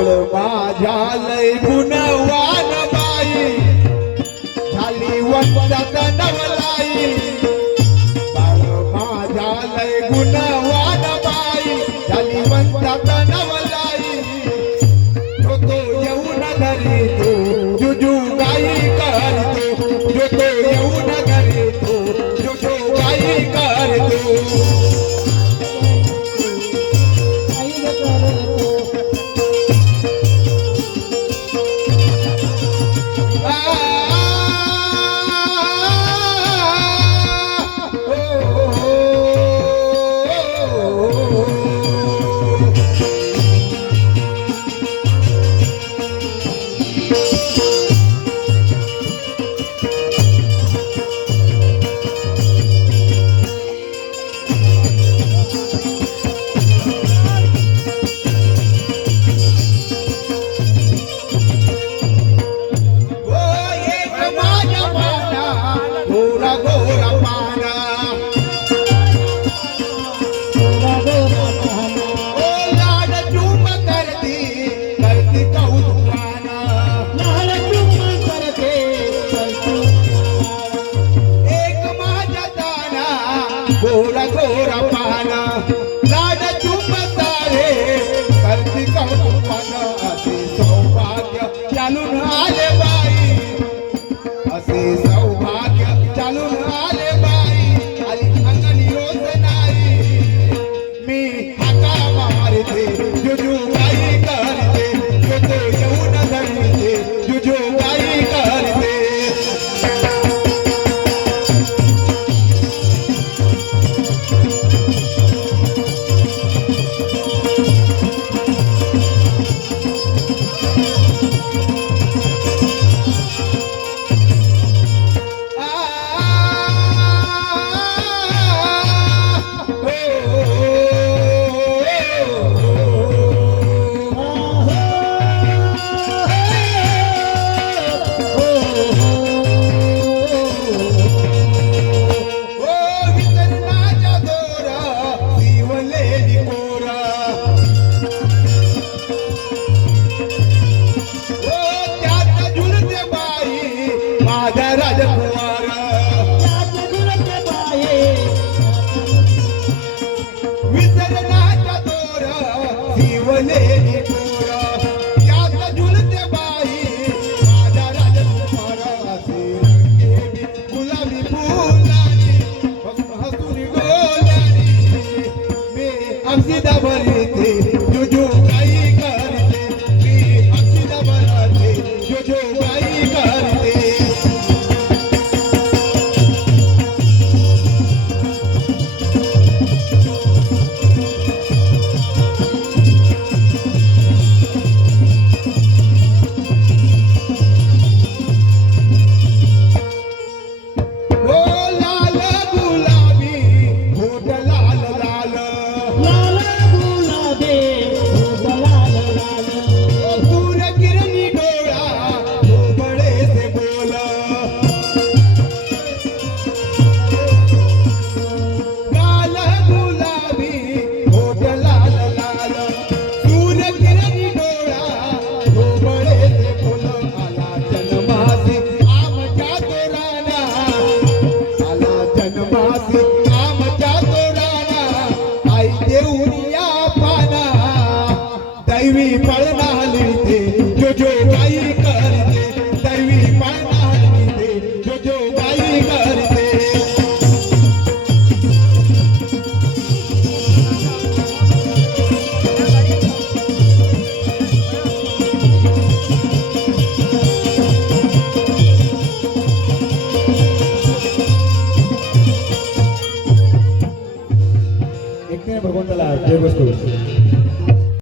बाळ माझ्या लय गुणवान बाई झाली वंशात नवलाई बाळ माझ्या लय गुणवान बाई झाली वंशात नवलाई जो तो येऊन घरी तू जुजू गाई करतो जो तो येऊन घरी तू जुजू गाई करतो गोरा गोरा पाना लाड चुप तारे करती कौतुकाना असे सौभाग्य चालून आले बाई असे सौभाग्य चालून आले बाई आली अंगणी रोज नाही मी हाका मारते जुजू गाई करते जो तो येऊन धरते जुजू गाई करते दैवी पळना